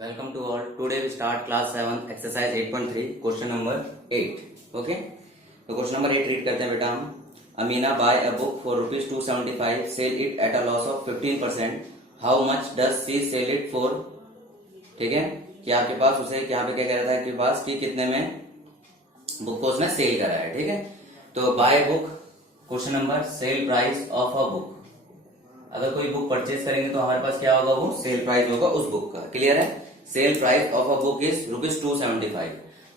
Welcome to all. Today we start class 7 exercise 8.3 question number 8. Okay. तो question number 8 read करते हैं बेटा हम. Amina buy a book for rupees 275, sell it at a loss of 15%. How much does she sell it for? ठीक है कि आपके पास उसे यहाँ पे क्या कह रहा था आपके पास कि कितने में बुक को उसने सेल करा है. ठीक है. तो by book question number sell price of a book. अगर कोई बुक परचेज करेंगे तो हमारे पास क्या होगा, वो सेल प्राइस होगा उस बुक का. क्लियर है. Cell price of a book is rupees 275.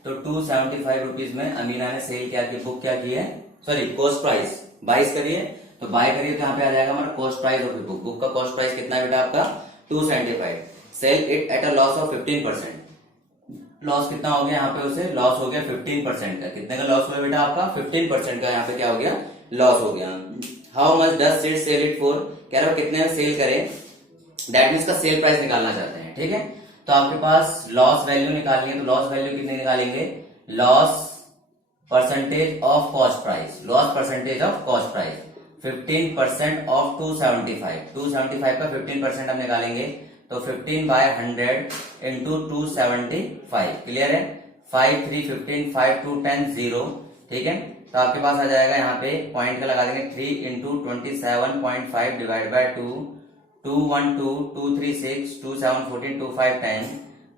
तो 275 रुपीज में अमीना ने सेल क्या की, बुक क्या की है, सॉरी कॉस्ट प्राइस बाइस करिए. तो बाय करिए तो यहाँ पे आ जाएगा हमारा cost price of book. Book का कॉस्ट प्राइस कितना है बेटा आपका 275. Sell it at a loss of 15%. Loss कितना हो गया यहाँ पे, उसे लॉस हो गया 15% का. कितने का लॉस हुआ बेटा आपका 15% का. यहाँ पे क्या हो गया, लॉस हो गया. How much does she sell it for, कह रहा है कितने में सेल करे. दैट मीन्स का सेल प्राइस निकालना चाहते हैं. ठीक है. तो आपके पास लॉस वैल्यू निकालनी है. तो लॉस वैल्यू कितने निकालेंगे, loss percentage of cost price. Loss percentage of cost price 15% of 275. 275 का 15% हम निकालेंगे. तो 15 बाय 100 इंटू 275. क्लियर है. 5 3 15 5 2 10 0. ठीक है. तो आपके पास आ जाएगा यहाँ पे पॉइंट का लगा देंगे 3 इंटू 27.5 डिवाइड बाय 2 2 1 2 2 3 6 2 7 14 2 5 10.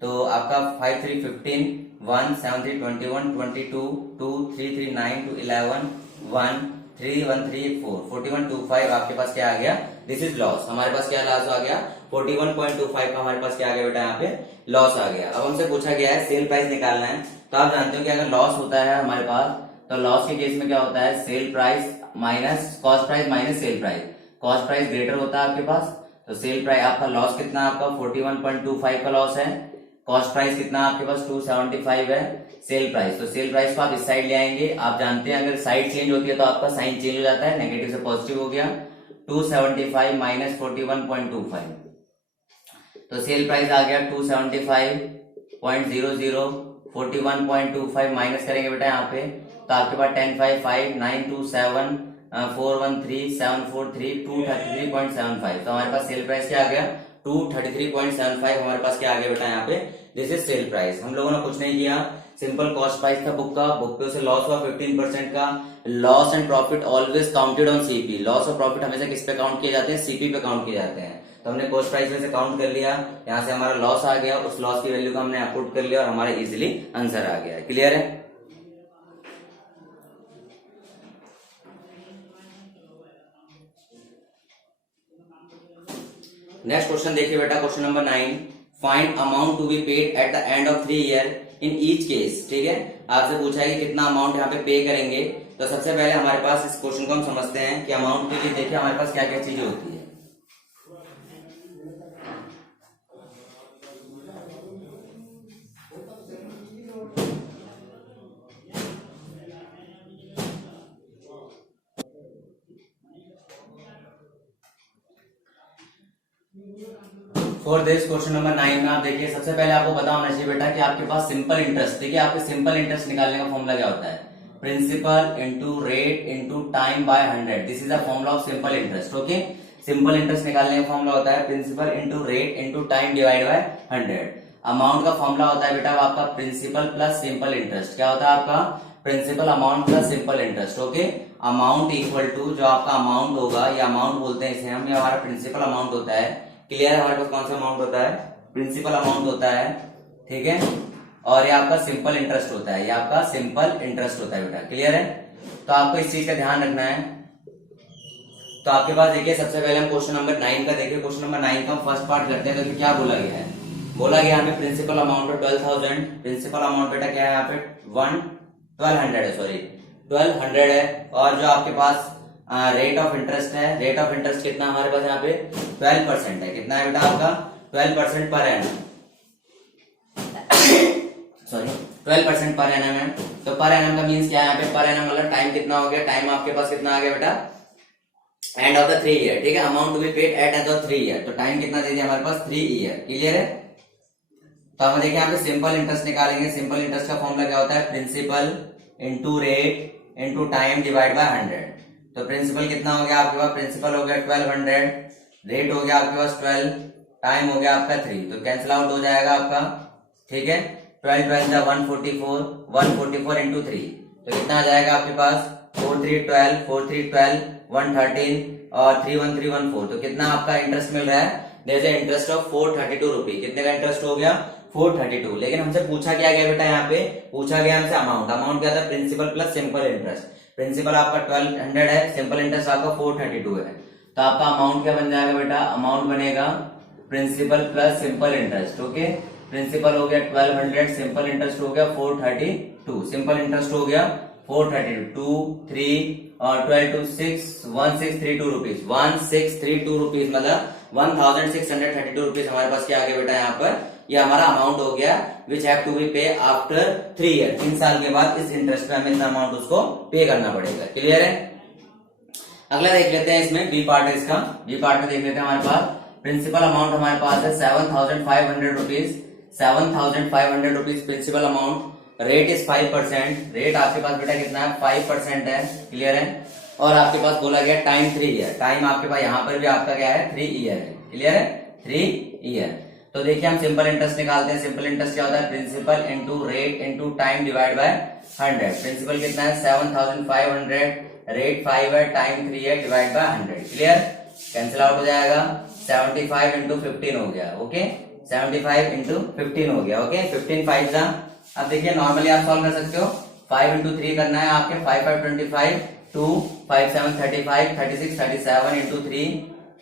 तो आपका 5 3 15 1 7 3 21 22 2 3 3 9 2 11 1 3 1 3 4 41 25. आपके पास क्या आ गया, दिस इज लॉस. हमारे पास क्या लॉस आ गया 41.25 का हमारे पास क्या आ गया बेटा यहाँ पे लॉस आ गया. अब हमसे पूछा गया है सेल प्राइस निकालना है. तो आप जानते हो कि अगर लॉस होता है हमारे पास, तो लॉस के केस में क्या होता है, sale price minus cost price minus sale price. Cost price greater होता है आपके पास, तो सेल प्राइस आपका लॉस कितना, आपका 41.25 का लॉस है. कॉस्ट प्राइस कितना आपके पास 275 है. सेल प्राइस, तो सेल प्राइस को आप इस साइड ले आएंगे. आप जानते हैं अगर साइड चेंज होती है तो आपका साइन चेंज हो जाता है, नेगेटिव से पॉजिटिव हो गया. 275 माइनस 41.25. तो सेल प्राइस आ गया 275.00. 41.25 माइनस करेंगे बेटा यहाँ पे, तो आपके पास 10 5 5 9 2 7 4 1 3 7 4 3 233.75. तो हमारे पास सेल प्राइस क्या आ गया 233.75. हमारे पास क्या आ गया बेटा यहाँ पे, दिस इज सेल प्राइस. हम लोगों ने कुछ नहीं किया, सिंपल कॉस्ट प्राइस था बुक का. बुक पे उसे लॉस हुआ 15% का. Loss and profit always counted on CP. Loss और प्रॉफिट हमेशा किस पे काउंट किए जाते हैं, सीपी पे काउंट किए जाते हैं. तो हमने कॉस्ट प्राइस में से काउंट कर लिया, यहाँ से हमारा लॉस आ गया, उस लॉस की वैल्यू को हमने पुट कर लिया और हमारा इजिली आंसर आ गया. क्लियर है. नेक्स्ट क्वेश्चन देखिए बेटा, question number 9. Find amount to be paid at the end of 3 year in each case. ठीक है. आपसे पूछा है कि कितना अमाउंट यहाँ पे पे करेंगे. तो सबसे पहले हमारे पास इस क्वेश्चन को हम समझते हैं कि अमाउंट के लिए देखिए हमारे पास क्या क्या चीजें होती है. फॉर दिस क्वेश्चन नंबर 9 में आप देखिए सबसे पहले आपको पता होना चाहिए बेटा कि आपके पास सिंपल इंटरेस्ट. देखिए आपके सिंपल इंटरेस्ट निकालने का फॉर्मूला क्या होता है, principal into rate into time by 100. This is the formula of simple interest. Okay. Simple interest निकालने का फॉर्मूला होता है principal into rate into time divide by 100. Amount का फॉर्मूला होता है बेटा आपका प्रिंसिपल प्लस सिंपल इंटरेस्ट. क्या होता है आपका, principal amount plus simple interest. Okay. Amount equal to जो आपका अमाउंट होगा, ये अमाउंट बोलते हैं इसे हम, ये हमारा प्रिंसिपल अमाउंट होता है. क्लियर है. हमारे पास कौन सा अमाउंट होता है, प्रिंसिपल अमाउंट होता है. ठीक है. और ये आपका सिंपल इंटरेस्ट होता है, ये आपका सिंपल इंटरेस्ट होता है बेटा. क्लियर है. तो आपको इस चीज का ध्यान रखना है. तो आपके पास देखिए सबसे पहले हम क्वेश्चन नंबर 9 का देखिए. क्वेश्चन नंबर 9 का हम फर्स्ट पार्ट करते हैं. तो क्या बोला गया है, बोला गया हमें प्रिंसिपल अमाउंट है 12,000. प्रिंसिपल अमाउंट बेटा क्या है यहाँ पे 1200 है, सॉरी 1200 है. और जो आपके पास रेट ऑफ इंटरेस्ट है, रेट ऑफ इंटरेस्ट कितना हमारे पास यहाँ पे 12% है. कितना है बेटा आपका 12% per annum, sorry 12% per annum है. तो पर एनम का मीन्स क्या है यहाँ पे, पर एनम मतलब टाइम कितना हो गया, टाइम आपके पास कितना आ गया बेटा एंड ऑफ द 3 ईयर. ठीक है. Amount to be paid at end of 3 year. तो टाइम कितना दे दिया हमारे पास 3 ईयर. क्लियर है. तो हम देखिए यहाँ पे सिंपल इंटरेस्ट निकालेंगे. सिंपल इंटरेस्ट का फॉर्मूला क्या होता है, principal into rate into time divide by 100. तो प्रिंसिपल कितना हो गया आपके पास, प्रिंसिपल हो गया 1200, रेट हो गया आपके पास 12, टाइम हो गया आपका 3, तो कैंसिल आउट हो जाएगा आपका, ठीक है। 12 12 जा 144, 144 इंटू 3, तो कितना आ जाएगा आपके पास 4 3 12, 4 3 12, 113 और 3 1 3 1 4, तो कितना आपका इंटरेस्ट मिल रहा है, there is interest of 432 rupees. कितने का इंटरेस्ट हो गया 432। लेकिन हमसे पूछा क्या गया बेटा, यहाँ पे पूछा गया हमसे अमाउंट। अमाउंट क्या था, principal plus simple interest. Principal आपका 1200 है, सिंपल इंटरेस्ट आपका 432 है, तो आपका अमाउंट क्या बन जाएगा बेटा, अमाउंट बनेगा principal plus simple interest. Okay, principal हो गया 1200, सिंपल इंटरेस्ट हो गया 432, सिंपल इंटरेस्ट हो गया 432, 3 और 12 to 6, 1632 रुपीज, 1632 रुपीज, मतलब 1632 रुपीज हमारे पास क्या आ गया बेटा यहाँ पर, ये हमारा अमाउंट हो गया विच हैव टू बी पे आफ्टर 3 ईयर। 3 साल के बाद इस इंटरेस्ट पे हमें इतना अमाउंट उसको पे करना पड़ेगा। क्लियर है। अगला देख लेते हैं, इसमें बी पार्ट है इसका। बी पार्ट में देख लेते हैं, हमारे पास प्रिंसिपल अमाउंट हमारे पास है 7500 rupees, 7500 rupees principal amount. Rate is 5%, rate आपके पास बेटा कितना है 5% है। क्लियर है। और आपके पास बोला गया टाइम 3 ईयर, टाइम आपके पास यहाँ पर भी आपका क्या है 3 ईयर है। क्लियर है, 3 ईयर। तो देखिए हम सिंपल इंटरेस्ट निकालते हैं। सिंपल इंटरेस्ट क्या होता है, principal into rate into time divide by 100। Principal कितना है 7500, रेट 5 है, टाइम 3 है, divide by 100। Clear, cancel out हो जाएगा। 75 इंटू 15 हो गया। ओके, 75 इंटू 15 हो गया। ओके, 15 5 जा। अब देखिए नॉर्मली आप सॉल्व कर सकते हो, 5 इंटू 3 करना है आपके, 5 5 25, 2 5 7 35, 36 37 इंटू 3,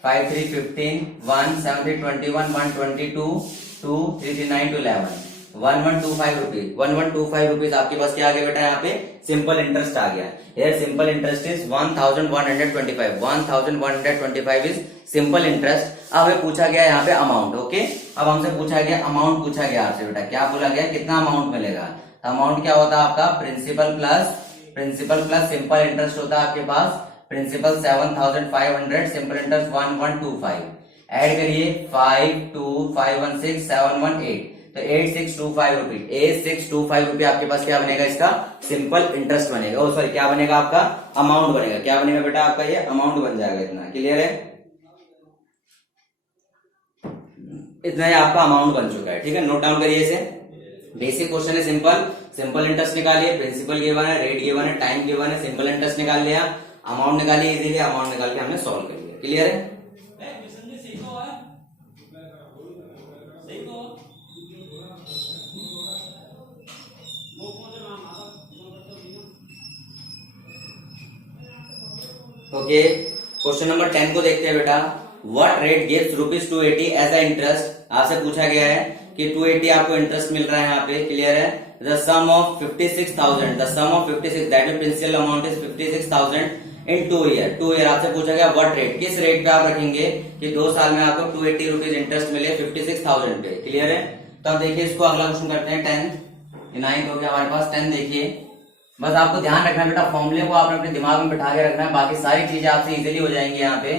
5 3 15, 1 7 3 21, 1 22, 2 3 3 9 to 11, 1125 रुपीज। 1125 रुपीज आपके पास क्या आ गया बेटा, यहाँ पे सिंपल इंटरेस्ट आ गया। यार simple interest is 1125, 1125 is simple interest. अब हमें पूछा गया यहाँ पे अमाउंट। ओके, अब हमसे पूछा गया अमाउंट, पूछा गया आपसे बेटा, क्या बोला गया, कितना अमाउंट मिलेगा। अमाउंट क्या होता है आपका, प्रिंसिपल प्लस सिंपल इंटरेस्ट होता है आपके पास। प्रिंसिपल 7500, सिंपल इंटरेस्ट 1125, ऐड करिए 5 2 5 1 6 7 1 8, तो 8625 रुपीज। 8625 रुपये आपके पास क्या बनेगा, इसका सिंपल इंटरेस्ट बनेगा। ओ सॉरी, क्या बनेगा आपका अमाउंट बनेगा। क्या बनेगा बेटा आपका, ये अमाउंट बन जाएगा इतना। क्लियर है, इतना ही आपका अमाउंट बन चुका है। ठीक है, नोट डाउन करिए इसे। बेसिक क्वेश्चन है, सिंपल इंटरेस्ट निकालिए, प्रिंसिपल गिवन है, रेट गिवन है, टाइम गिवन है, सिंपल इंटरेस्ट निकाल लिया, अमाउंट निकालिए इजीली, अमाउंट निकाल के हमने सॉल्व कर लिया। क्लियर है। ओके, क्वेश्चन नंबर 10 को देखते हैं बेटा। What rate gives rupees 280 as a interest. आपसे पूछा गया है कि 280 आपको इंटरेस्ट मिल रहा है यहाँ पे। क्लियर है। The sum of 56,000, the sum of 56, that mean principal amount is 56,000 in 2 year. 2 year आपसे पूछा गया व्हाट रेट, किस रेट पे आप रखेंगे कि 2 साल में आपको 280 रुपीज इंटरेस्ट मिले 56,000 पे। क्लियर है। तो अब देखिए इसको अगला क्वेश्चन करते हैं। 10 9 हो गया हमारे पास। 10 देखिए, बस आपको ध्यान रखना बेटा, फॉर्मूले को आपने अपने दिमाग में बिठा के रखना है, बाकी सारी चीजें आपसे इजीली हो जाएंगी। यहाँ पे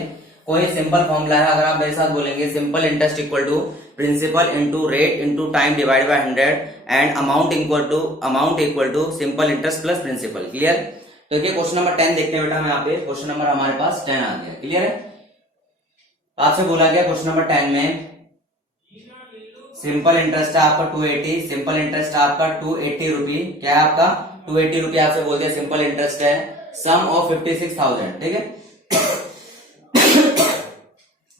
कोई सिंपल फॉर्मूला है, अगर आप मेरे साथ बोलेंगे simple interest equal to principal into rate into time divide by 100 and amount equal to simple interest plus principal. Clear. तो देखिए क्वेश्चन नंबर 10 देखते हैं बेटा हम यहाँ पे। क्वेश्चन नंबर हमारे पास 10 आ गया। क्लियर है। आपसे बोला गया क्वेश्चन नंबर 10 में सिंपल इंटरेस्ट है आपका 280, सिंपल इंटरेस्ट आपका 280 रुपी। क्या है आपका 280 रुपये आपसे बोलते हैं सिंपल इंटरेस्ट है। सम ऑफ 56,000। ठीक है।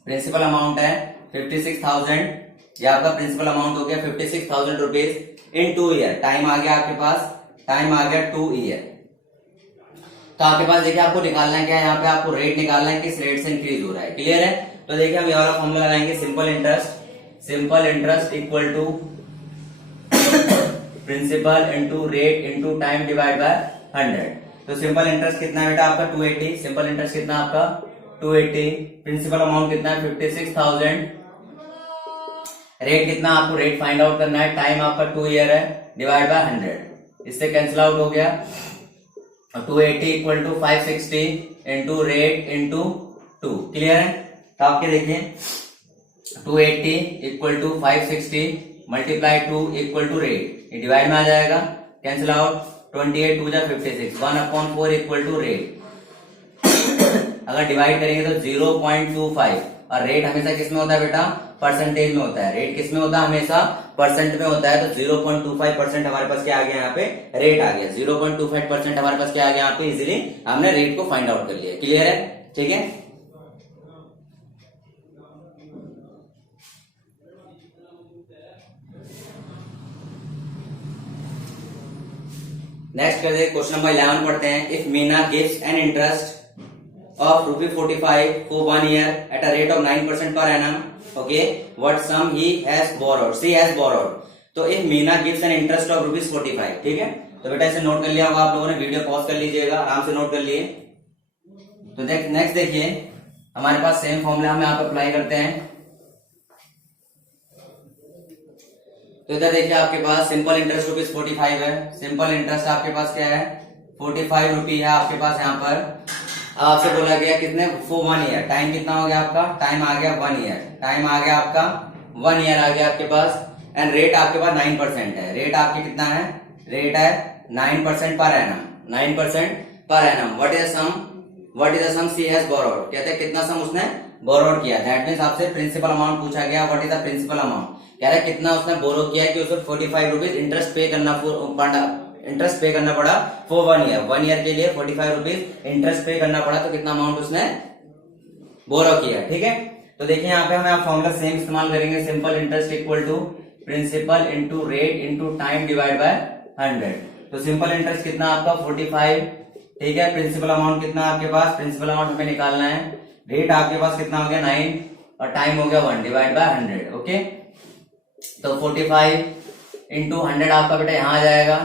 प्रिंसिपल अमाउंट है 56,000, ये आपका प्रिंसिपल अमाउंट हो गया 56,000 रुपीज इन 2 ईयर। टाइम आ गया आपके पास, टाइम आ गया 2 ईयर। तो आपके पास देखिए आपको निकालना है क्या, यहाँ पे आपको रेट निकालना है, किस रेट से इंक्रीज हो रहा है। क्लियर है। तो देखिए हम ये वाला फॉर्मूला लगाएंगे, simple interest equal to principal into rate into time divide by 100। तो सिंपल इंटरेस्ट कितना है बेटा आपका 280, सिंपल इंटरेस्ट कितना आपका 280, प्रिंसिपल अमाउंट कितना है 56,000, रेट कितना आपको रेट फाइंड आउट करना है, टाइम आपका 2 ईयर है, डिवाइड बाय 100। इससे कैंसिल आउट हो गया। 280 equal to 560 into rate into 2। Clear है। तो आपके देखिए 280 equal to 560 multiply 2 equal to rate, ये डिवाइड में आ जाएगा, कैंसिल आउट। 28 2 जा 56, 1/4 इक्वल टू रेट। अगर डिवाइड करेंगे तो 0.25 और रेट हमेशा किस में होता है बेटा, परसेंटेज में होता है। रेट किस में होता है, हमेशा परसेंट में होता है। तो 0.25% हमारे पास क्या आ गया, यहाँ पे रेट आ गया। 0.25% हमारे पास क्या आ गया यहाँ पे, इजिली हमने रेट को फाइंड आउट कर लिया। क्लियर है, ठीक है। नेक्स्ट कर दे, क्वेश्चन नंबर 11 पढ़ते हैं। If Meena gives an interest of ₹45 for 1 year at a rate of 9% per annum, okay, what sum he has borrowed, she has borrowed। तो if Meena gives an interest of ₹45, ठीक है। तो बेटा इसे नोट कर लिया होगा आप लोगों ने, वीडियो पॉज कर लीजिएगा, आराम से नोट कर लिए। तो नेक्स्ट देखिए, हमारे पास सेम फॉर्मूला हम यहाँ पे अप्लाई करते हैं। तो इधर देखिए आपके पास सिंपल इंटरेस्ट ₹45 है। सिंपल इंटरेस्ट आपके पास क्या है, 45 रुपी है आपके पास यहाँ पर। आपसे बोला गया कितने, फॉर 1 ईयर। टाइम कितना हो गया आपका, टाइम आ गया 1 ईयर। टाइम आ गया आपका 1 ईयर आ गया आपके पास। एंड रेट आपके पास 9% है। रेट आपके कितना है, रेट है 9% पर एनम, 9% पर annum. What is the sum she has borrowed, कहते हैं कितना सम उसने बोरोड किया। दैट मीन्स आपसे प्रिंसिपल अमाउंट पूछा गया, what is the principal amount, कह रहा है कितना उसने बोरो किया कि उसे 45 रुपीज इंटरेस्ट पे करना पड़ा फॉर 1 ईयर। 1 ईयर के लिए 45 रुपीज इंटरेस्ट पे करना पड़ा। तो कितना अमाउंट उसने बोरो किया, ठीक है। तो देखिए यहाँ पे हम फॉर्मूला सेम इस्तेमाल करेंगे। Simple interest equal to principal into rate into time divide by 100। तो सिंपल इंटरेस्ट कितना आपका 45, ठीक है। प्रिंसिपल अमाउंट कितना आपके पास, प्रिंसिपल अमाउंट हमें निकालना है। रेट आपके पास कितना हो गया 9 और टाइम हो गया 1 डिवाइड बाय 100, ओके। तो 45 इंटू 100 आपका बेटा यहाँ आ जाएगा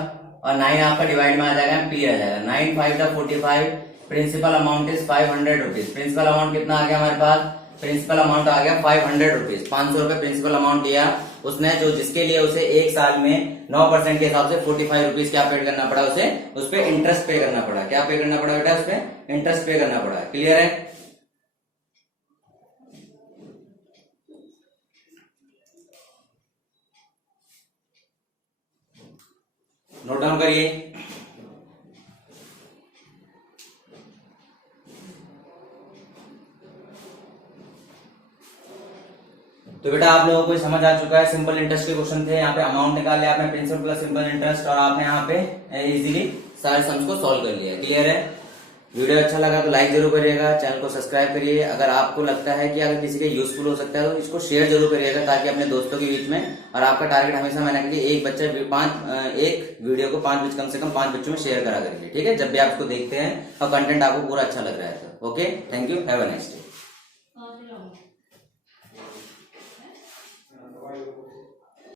और 9 आपका डिवाइड में आ जाएगा, क्लियर आ जाएगा। 9 5 45, principal amount is 500 rupees. Principal amount कितना आ गया हमारे पास, प्रिंसिपल अमाउंट आ गया 500 रुपीज। 500 रुपए प्रिंसिपल अमाउंट दिया उसने, जो जिसके लिए उसे एक साल में 9% के हिसाब से 45 रुपीज क्या पे करना पड़ा, उसे उस पर इंटरेस्ट पे करना पड़ा। क्या पे करना पड़ा बेटा, उस पर इंटरेस्ट पे करना पड़ा। क्लियर है, नोट डाउन करिए। तो बेटा आप लोगों को समझ आ चुका है, सिंपल इंटरेस्ट के क्वेश्चन थे। यहाँ पे अमाउंट निकाल लिया आपने, प्रिंसिपल प्लस सिंपल इंटरेस्ट, और आपने यहाँ पे इजीली सारे सम्स को सॉल्व कर लिया। क्लियर है, वीडियो अच्छा लगा तो लाइक जरूर करिएगा, चैनल को सब्सक्राइब करिए। अगर आपको लगता है कि अगर किसी के यूजफुल हो सकता है तो इसको शेयर जरूर करिएगा, ताकि अपने दोस्तों के बीच में। और आपका टारगेट हमेशा मैंने कहा कि एक वीडियो को कम से कम 5 बच्चों में शेयर करा करिए, ठीक है, जब भी आप इसको देखते हैं और कंटेंट आपको पूरा अच्छा लग रहा है तो। Okay, thank you, have a nice day.